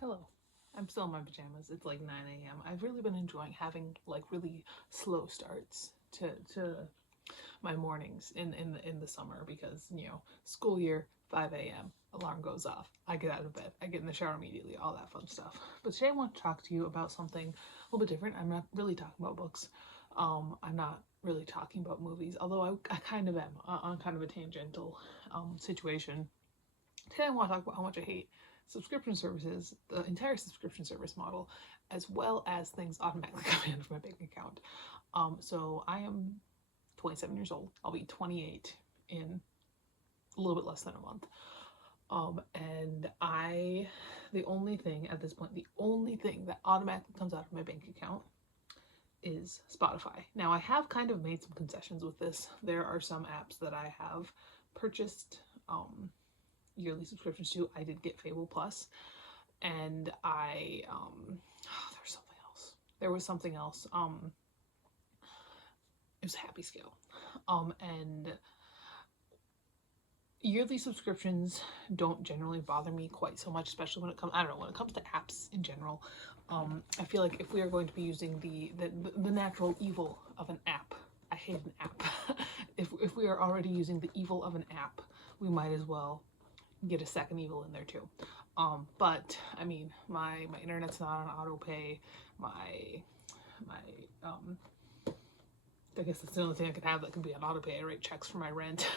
Hello. I'm still in my pajamas. It's like 9 a.m. I've really been enjoying having like really slow starts to my mornings in the summer because, school year, 5 a.m. alarm goes off. I get out of bed. I get in the shower immediately, all that fun stuff. But today I want to talk to you about something a little bit different. I'm not really talking about books. I'm not really talking about movies, although I kind of am on kind of a tangential situation. Today I want to talk about how much I hate subscription services, the entire subscription service model, as well as things automatically coming into my bank account. So I am 27 years old. I'll be 28 in a little bit less than a month. And the only thing at this point, the only thing that automatically comes out of my bank account is Spotify. Now I have kind of made some concessions with this. There are some apps that I have purchased yearly subscriptions to. I did get Fable Plus, and there was something else. It was Happy Scale. And yearly subscriptions don't generally bother me quite so much, especially when it comes, I don't know, when it comes to apps in general. I feel like if we are going to be using the natural evil of an app, I hate an app. if we are already using the evil of an app, we might as well get a second evil in there too. But I mean, my internet's not on auto pay. I guess that's the only thing I could have that could be on auto pay. I write checks for my rent.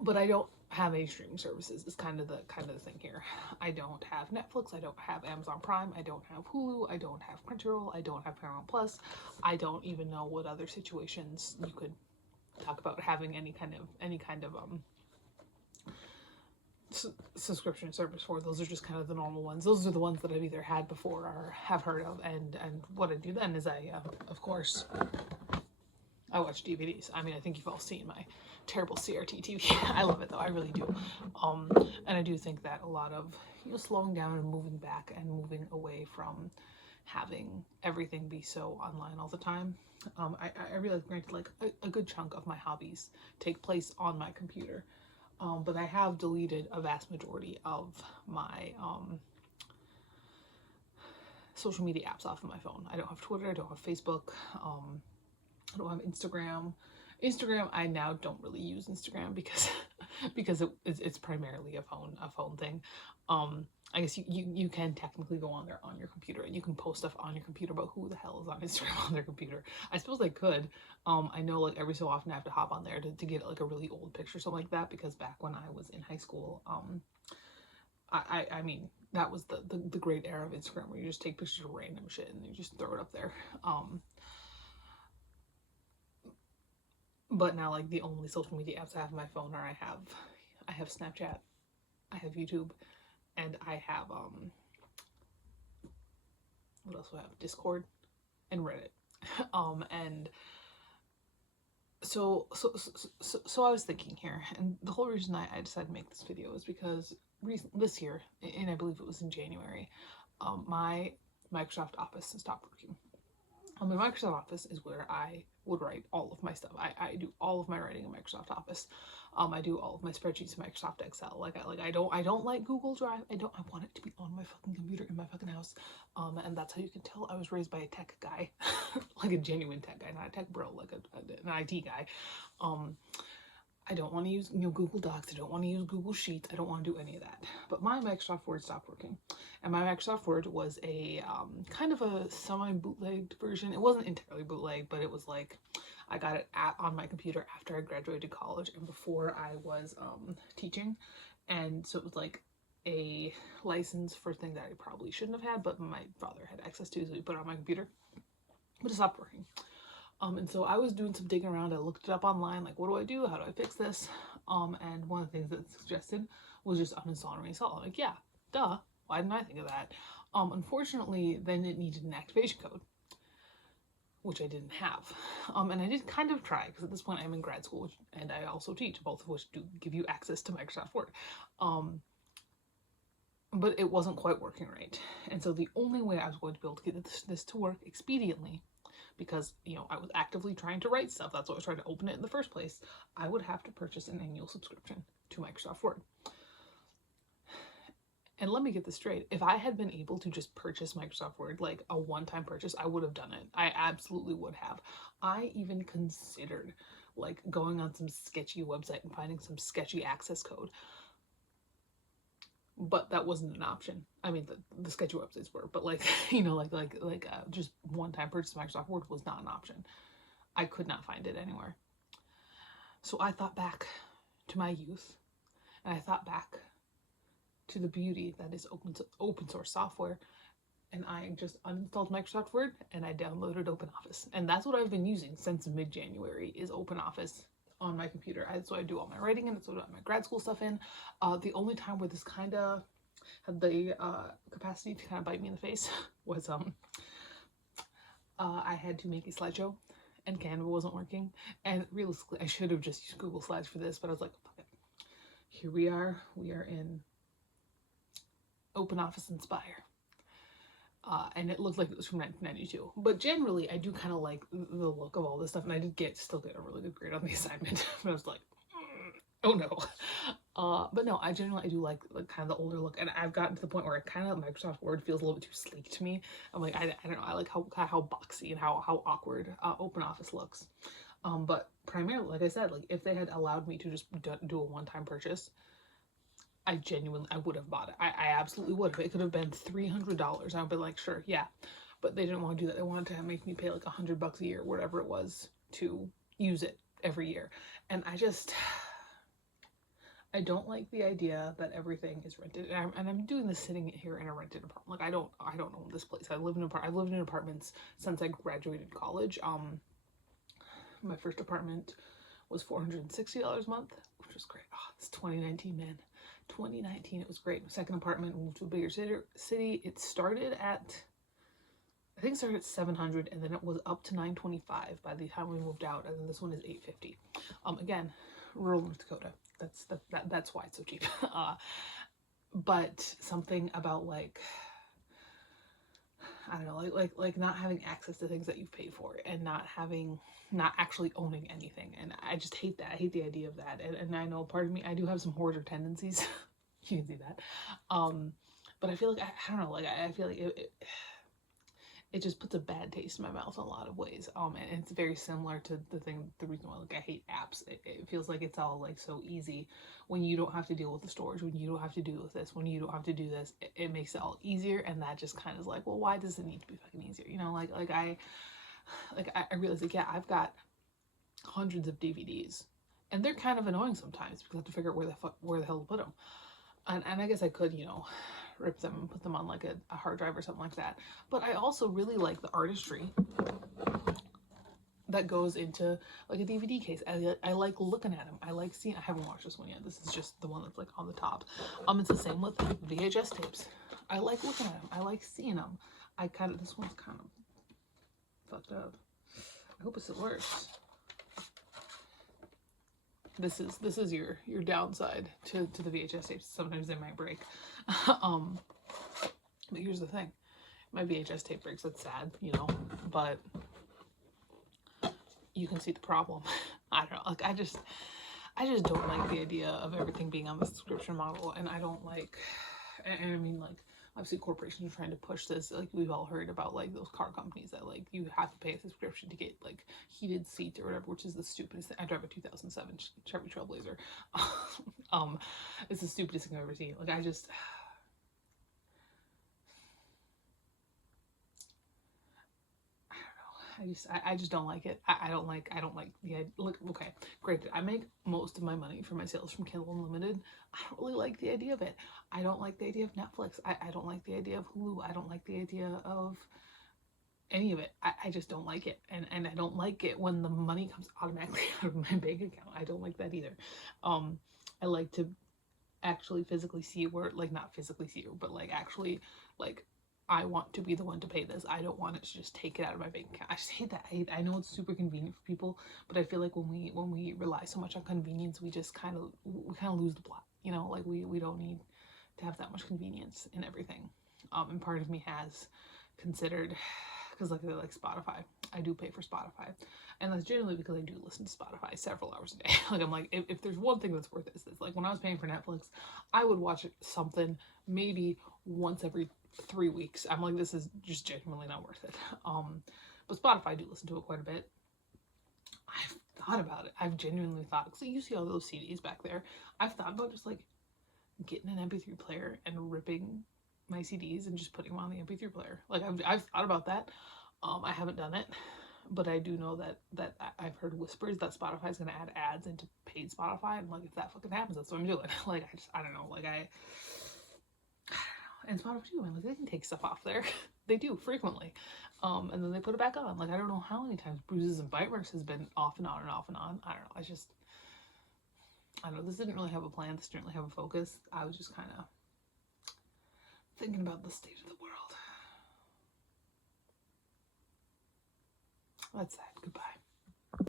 But I don't have any streaming services. Is kind of the thing here. I don't have Netflix. I don't have Amazon Prime. I don't have Hulu. I don't have Crunchyroll. I don't have Paramount Plus. I don't even know what other situations you could talk about having any kind of subscription service for. Those are just kind of the normal ones. Those are the ones that I've either had before or have heard of. And what I do then is of course, I watch DVDs. I mean, I think you've all seen my terrible CRT TV. I love it though, I really do. And I do think that a lot of slowing down and moving back and moving away from having everything be so online all the time. I realize, granted, like a good chunk of my hobbies take place on my computer. But I have deleted a vast majority of my social media apps off of my phone. I don't have Twitter. I don't have Facebook. I don't have Instagram. I now don't really use Instagram because it's primarily a phone thing. I guess you can technically go on there on your computer and you can post stuff on your computer, but who the hell is on Instagram on their computer? I suppose I could. I know like every so often I have to hop on there to get like a really old picture, something like that, because back when I was in high school, I mean, that was the great era of Instagram where you just take pictures of random shit and you just throw it up there. But now, like, the only social media apps I have on my phone are I have Snapchat, I have YouTube, and I have what else do I have? Discord and Reddit. And so I was thinking here, and the whole reason I decided to make this video is because this year, and I believe it was in January, my Microsoft Office stopped working. My Microsoft Office is where I would write all of my stuff. I do all of my writing in Microsoft Office. I do all of my spreadsheets in Microsoft Excel. I don't like Google Drive. I want it to be on my fucking computer in my fucking house. And that's how you can tell I was raised by a tech guy, like a genuine tech guy, not a tech bro, like an IT guy. I don't want to use Google Docs. I don't want to use Google Sheets. I don't want to do any of that. But my Microsoft Word stopped working, and my Microsoft Word was a kind of a semi-bootlegged version. It wasn't entirely bootleg, but it was like I got it on my computer after I graduated college and before I was teaching, and so it was like a license for things that I probably shouldn't have had, but my father had access to, so he put it on my computer. But it stopped working. And so I was doing some digging around. I looked it up online, like, what do I do? How do I fix this? And one of the things that suggested was just uninstall and reinstall. I'm like, yeah, duh. Why didn't I think of that? Unfortunately, then it needed an activation code, which I didn't have. And I did kind of try, because at this point I'm in grad school, and I also teach, both of which do give you access to Microsoft Word. But it wasn't quite working right. And so the only way I was going to be able to get this to work expediently, because, I was actively trying to write stuff, that's why I was trying to open it in the first place, I would have to purchase an annual subscription to Microsoft Word. And let me get this straight. If I had been able to just purchase Microsoft Word, like a one-time purchase, I would have done it. I absolutely would have. I even considered like going on some sketchy website and finding some sketchy access code. But that wasn't an option. I mean, the sketchy websites were, but like, you know, just one-time purchase of Microsoft Word was not an option. I could not find it anywhere. So I thought back to my youth, and I thought back to the beauty that is open source software, and I just uninstalled Microsoft Word and I downloaded OpenOffice, and that's what I've been using since mid-January is OpenOffice on my computer. That's what I do all my writing in. That's what I do my grad school stuff in. The only time where this kind of had the capacity to kind of bite me in the face was I had to make a slideshow and Canva wasn't working, and realistically I should have just used Google Slides for this, but I was like, fuck it. Here we are in OpenOffice Inspire. And it looked like it was from 1992. But generally, I do kind of like the look of all this stuff, and I did still get a really good grade on the assignment. But I was like, oh no. But no, I generally do like kind of the older look, and I've gotten to the point where kind of Microsoft Word feels a little bit too sleek to me. I'm like, I don't know, I like how boxy and how awkward OpenOffice looks. But primarily, like I said, like if they had allowed me to just do a one-time purchase, I would have bought it. I absolutely would have. It could have been $300. I'd be like, sure, yeah. But they didn't want to do that. They wanted to make me pay like $100 a year, whatever it was, to use it every year. And I don't like the idea that everything is rented. And I'm doing this sitting here in a rented apartment. Like I don't own this place. I've lived in apartments since I graduated college. My first apartment was $460 a month, which was great. Oh, it's 2019, man. 2019, it was great. Second apartment, moved to a bigger city. It started at, I think it started at $700, and then it was up to $925 by the time we moved out, and then this one is $850. Again, rural North Dakota. That's why it's so cheap. But something about like, I don't know, like not having access to things that you've paid for, and not actually owning anything. And I just hate that. I hate the idea of that. And I know part of me, I do have some hoarder tendencies. You can see that. But I feel like, I don't know, like I feel like it just puts a bad taste in my mouth in a lot of ways. And it's very similar to the reason why like I hate apps. It feels like it's all like so easy when you don't have to deal with the storage, when you don't have to deal with this, when you don't have to do this. It makes it all easier, and that just kind of is like, well, why does it need to be fucking easier? You know, I realize like, yeah, I've got hundreds of DVDs, and they're kind of annoying sometimes because I have to figure out where the hell to put them. And I guess I could, you know, rip them and put them on like a hard drive or something like that. But I also really like the artistry that goes into like a DVD case. I like looking at them. I like seeing. I haven't watched this one yet. This is just the one that's like on the top. It's the same with VHS tapes. I like looking at them. I like seeing them. This one's kind of fucked up. I hope it still works. This is your downside to the VHS tapes. Sometimes they might break. But here's the thing. My VHS tape breaks. That's sad, you know, but you can see the problem. I don't know. Like I just don't like the idea of everything being on the subscription model, and I don't like, and I mean, like, obviously corporations are trying to push this. Like we've all heard about like those car companies that like you have to pay a subscription to get like heated seats or whatever, which is the stupidest thing. I drive a 2007 Chevy Trailblazer. It's the stupidest thing I've ever seen. Like I just don't like it. I don't like the idea. Look, okay, granted, I make most of my money from my sales from Kindle Unlimited. I don't really like the idea of it. I don't like the idea of Netflix. I don't like the idea of Hulu. I don't like the idea of any of it. I just don't like it. And I don't like it when the money comes automatically out of my bank account. I don't like that either. I like to actually physically see where, like, not physically see it, but like actually like I want to be the one to pay this. I don't want it to just take it out of my bank account. I just hate that. I know it's super convenient for people, but I feel like when we rely so much on convenience, we kind of lose the plot. You know, like we don't need to have that much convenience in everything. And part of me has considered, because like I like Spotify. I do pay for Spotify, and that's generally because I do listen to Spotify several hours a day. Like I'm like, if there's one thing that's worth it, it's like when I was paying for Netflix, I would watch something maybe once every 3 weeks. I'm like, this is just genuinely not worth it. But Spotify, I do listen to it quite a bit. I've thought about it. I've genuinely thought, because you see all those CDs back there. I've thought about just like getting an MP3 player and ripping my CDs and just putting them on the MP3 player. Like I've thought about that. I haven't done it, but I do know that I've heard whispers that Spotify's gonna add ads into paid Spotify. And like, if that fucking happens, that's what I'm doing. Like I don't know. Like I and Spotify too, man, like they can take stuff off there. They do frequently. And then they put it back on. Like I don't know how many times Bruises and Bite Marks has been off and on and off and on. I don't know. I don't know. This didn't really have a plan. This didn't really have a focus. I was just kind of thinking about the state of the world. That's sad. Goodbye.